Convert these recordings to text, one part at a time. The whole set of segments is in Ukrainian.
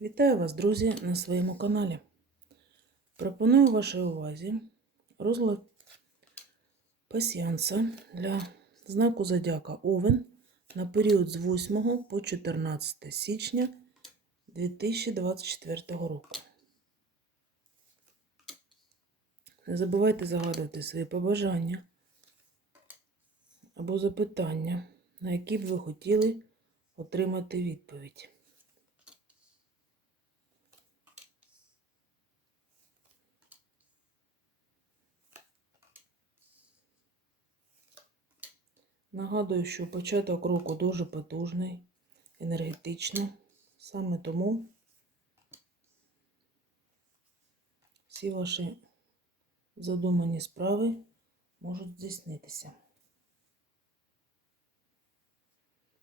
Вітаю вас, друзі, на своєму каналі. Пропоную вашій увазі розклад пасіанса для знаку Зодіака Овен на період з 8 по 14 січня 2024 року. Не забувайте загадувати свої побажання або запитання, на які б ви хотіли отримати відповідь. Нагадую, що початок року дуже потужний, енергетично. Саме тому всі ваші задумані справи можуть здійснитися.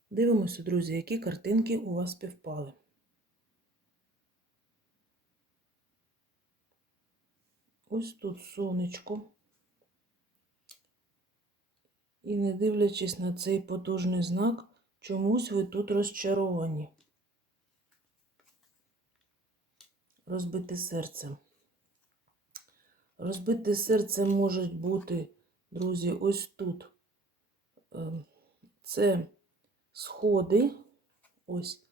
Дивимося, друзі, які картинки у вас співпали. Ось тут сонечко. І не дивлячись на цей потужний знак, чомусь ви тут розчаровані. Розбите серце. Розбите серце може бути, друзі, ось тут. Ем, це сходи, ось,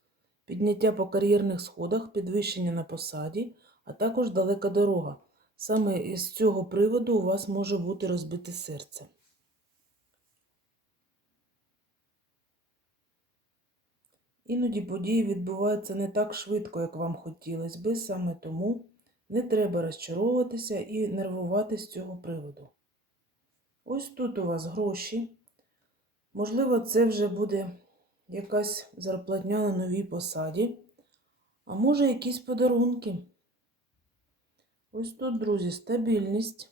підняття по кар'єрних сходах, підвищення на посаді, а також далека дорога. Саме із цього приводу у вас може бути розбите серце. Іноді події відбуваються не так швидко, як вам хотілося би, саме тому не треба розчаровуватися і нервувати з цього приводу. Ось тут у вас гроші. Можливо, це вже буде якась зарплатня на новій посаді, а може якісь подарунки. Ось тут, друзі, стабільність.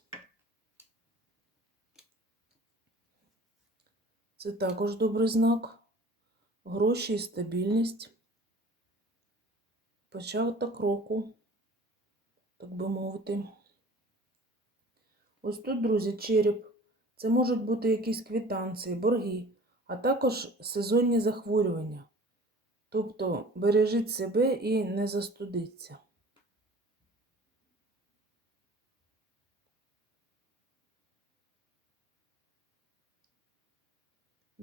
Це також добрий знак гроші і стабільність, початок року, так би мовити. Ось тут, друзі, череп. Це можуть бути якісь квітанції, борги, а також сезонні захворювання. Тобто бережіть себе і не застудиться.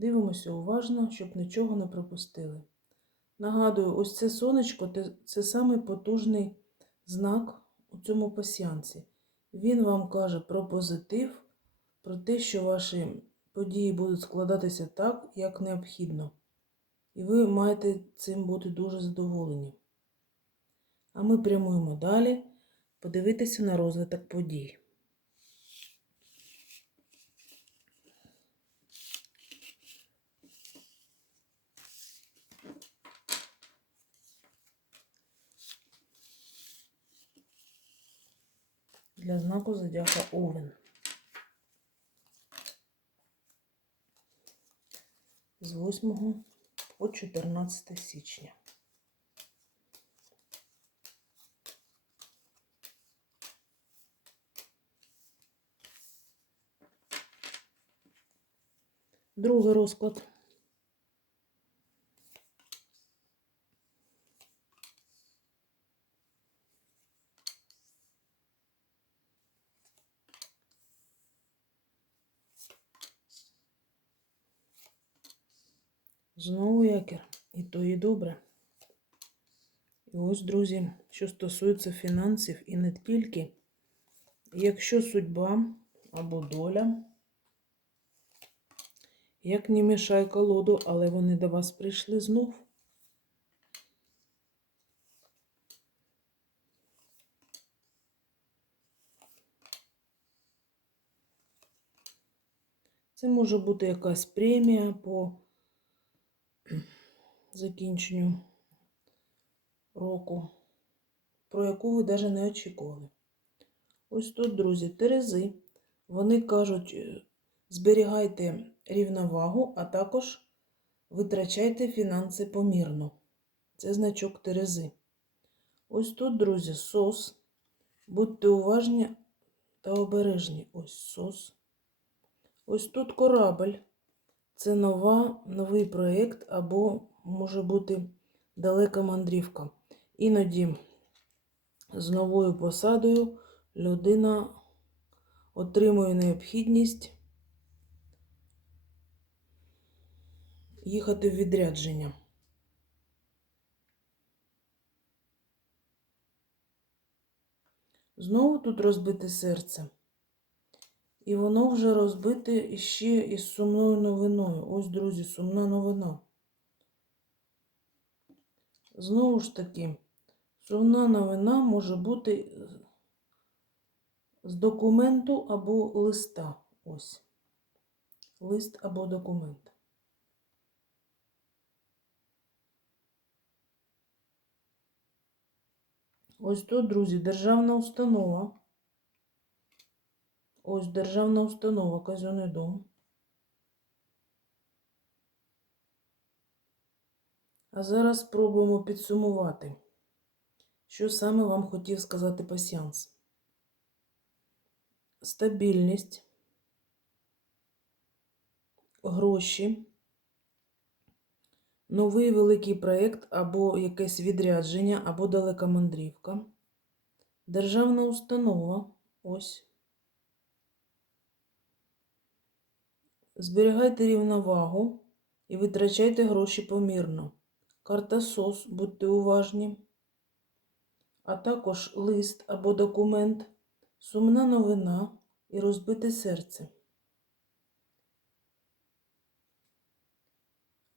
Дивимося уважно, щоб нічого не пропустили. Нагадую, ось це сонечко це самий потужний знак у цьому пасіанці. Він вам каже про позитив, про те, що ваші події будуть складатися так, як необхідно. І ви маєте цим бути дуже задоволені. А ми прямуємо далі подивитися на розвиток подій. Для знаку зодіака Овен. З 8 по 14 січня. Другий розклад. Знову якір. І то і добре. І ось, друзі, що стосується фінансів і не тільки, якщо судьба або доля, як не мішай колоду, але вони до вас прийшли знов. Це може бути якась премія по закінченню року, про яку ви навіть не очікували. Ось тут, друзі, терези. Вони кажуть, е, зберігайте рівновагу, а також витрачайте фінанси помірно. Це значок терези. Ось тут, друзі, сос. Будьте уважні та обережні. Ось сос. Ось тут корабль. Це нова, новий проєкт або може бути далека мандрівка. Іноді з новою посадою людина отримує необхідність їхати в відрядження. Знову тут розбите серце. І воно вже розбите іще із сумною новиною. Ось, друзі, сумна новина. Знову ж таки, сумна новина може бути з документу або листа. Ось. Лист або документ. Ось тут, друзі, державна установа. Ось державна установа, казенний дом. А зараз спробуємо підсумувати, що саме вам хотів сказати пасіанс. Стабільність, гроші, новий великий проєкт або якесь відрядження, або далека мандрівка, державна установа, ось. Зберігайте рівновагу і витрачайте гроші помірно. Карта СОС, будьте уважні, а також лист або документ, сумна новина і розбите серце.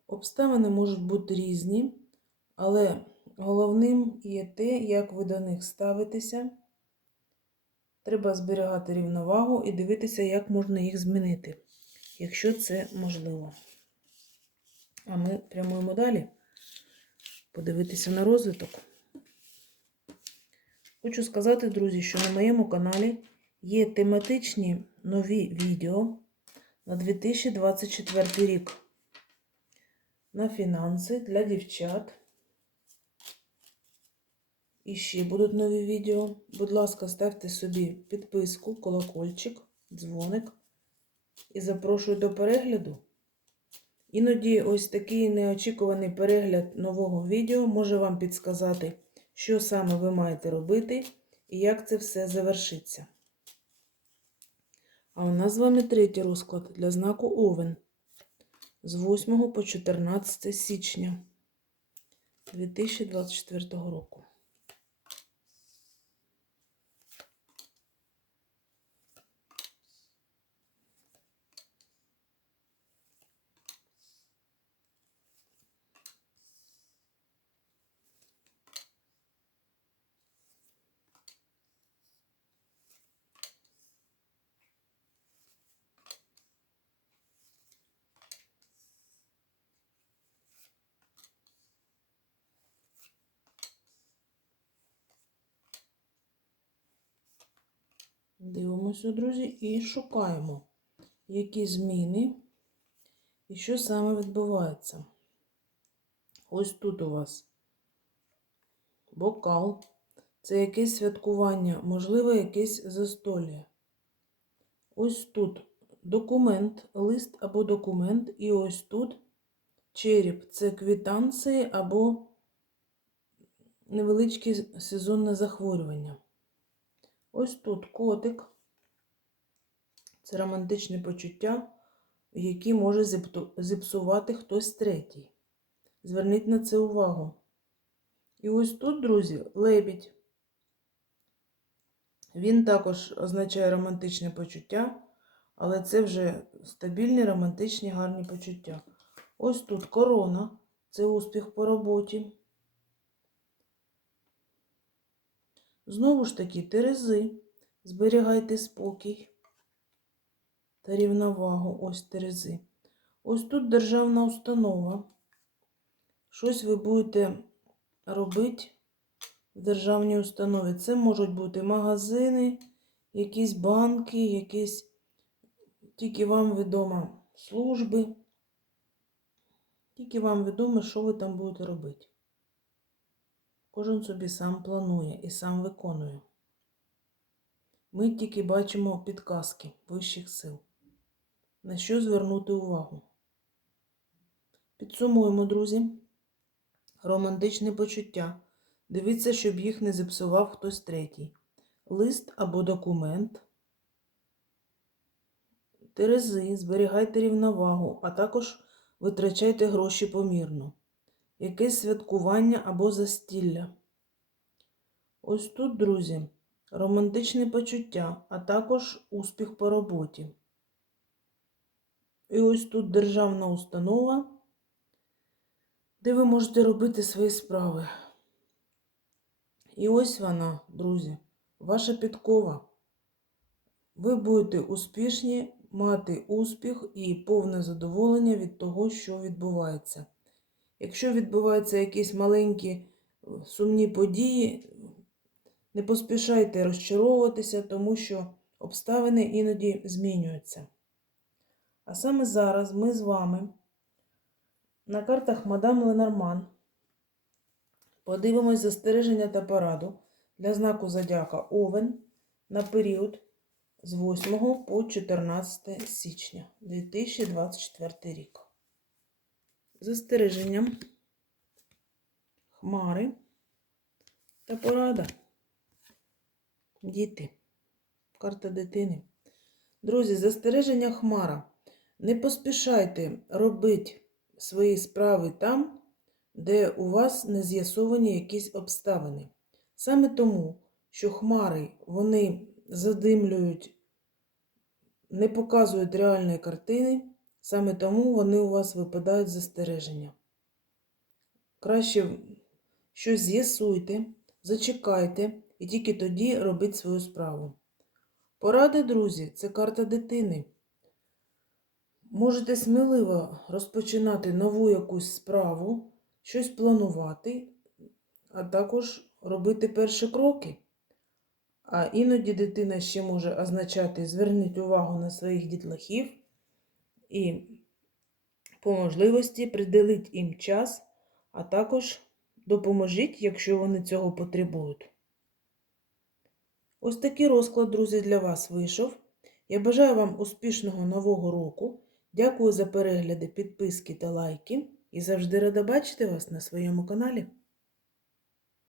Обставини можуть бути різні, але головним є те, як ви до них ставитеся. Треба зберігати рівновагу і дивитися, як можна їх змінити, якщо це можливо. А ми прямуємо далі подивитися на розвиток. Хочу сказати, друзі, що на моєму каналі є тематичні нові відео на 2024 рік на фінанси для дівчат. І ще будуть нові відео. Будь ласка, ставте собі підписку, колокольчик, дзвоник і запрошую до перегляду. Іноді ось такий неочікуваний перегляд нового відео може вам підсказати, що саме ви маєте робити і як це все завершиться. А у нас з вами третій розклад для знаку Овен з 8 по 14 січня 2024 року. Дивимося, друзі, і шукаємо, які зміни і що саме відбувається. Ось тут у вас бокал. Це якесь святкування, можливо, якесь застолля. Ось тут документ, лист або документ, і ось тут череп це квітанції або невеличке сезонне захворювання. Ось тут котик. Це романтичне почуття, які може зіпсувати хтось третій. Зверніть на це увагу. І ось тут, друзі, лебідь. Він також означає романтичне почуття, але це вже стабільні, романтичні, гарні почуття. Ось тут корона це успіх по роботі. Знову ж таки, терези. Зберігайте спокій та рівновагу. Ось терези. Ось тут державна установа. Щось ви будете робити в державній установі. Це можуть бути магазини, якісь банки, якісь тільки вам відомо служби. Тільки вам відомо, що ви там будете робити. Кожен собі сам планує і сам виконує. Ми тільки бачимо підказки вищих сил. На що звернути увагу? Підсумуємо, друзі, романтичне почуття Дивіться, щоб їх не зіпсував хтось третій. Лист або документ. Терези, зберігайте рівновагу, а також витрачайте гроші помірно. Якесь святкування або застілля. Ось тут, друзі, романтичне почуття, а також успіх по роботі. І ось тут державна установа, де ви можете робити свої справи. І ось вона, друзі, ваша підкова. Ви будете успішні, мати успіх і повне задоволення від того, що відбувається. Якщо відбуваються якісь маленькі е, сумні події, не поспішайте розчаровуватися, тому що обставини іноді змінюються. А саме зараз ми з вами на картах Мадам Ленорман подивимось застереження та пораду для знаку Зодіака Овен на період з 8 по 14 січня 2024 рік. Застереженням хмари та порада. Діти. Карта дитини. Друзі, застереження хмара. Не поспішайте робити свої справи там, де у вас не з'ясовані якісь обставини. Саме тому, що хмари вони задимлюють, не показують реальної картини, саме тому вони у вас випадають застереження. Краще щось з'ясуйте, зачекайте і тільки тоді робіть свою справу. Поради, друзі, це карта дитини. Можете сміливо розпочинати нову якусь справу, щось планувати, а також робити перші кроки. А іноді дитина ще може означати зверніть увагу на своїх дітлахів і по можливості приділіть їм час, а також допоможіть, якщо вони цього потребують. Ось такий розклад, друзі, для вас вийшов. Я бажаю вам успішного нового року. Дякую за перегляди, підписки та лайки. І завжди рада бачити вас на своєму каналі.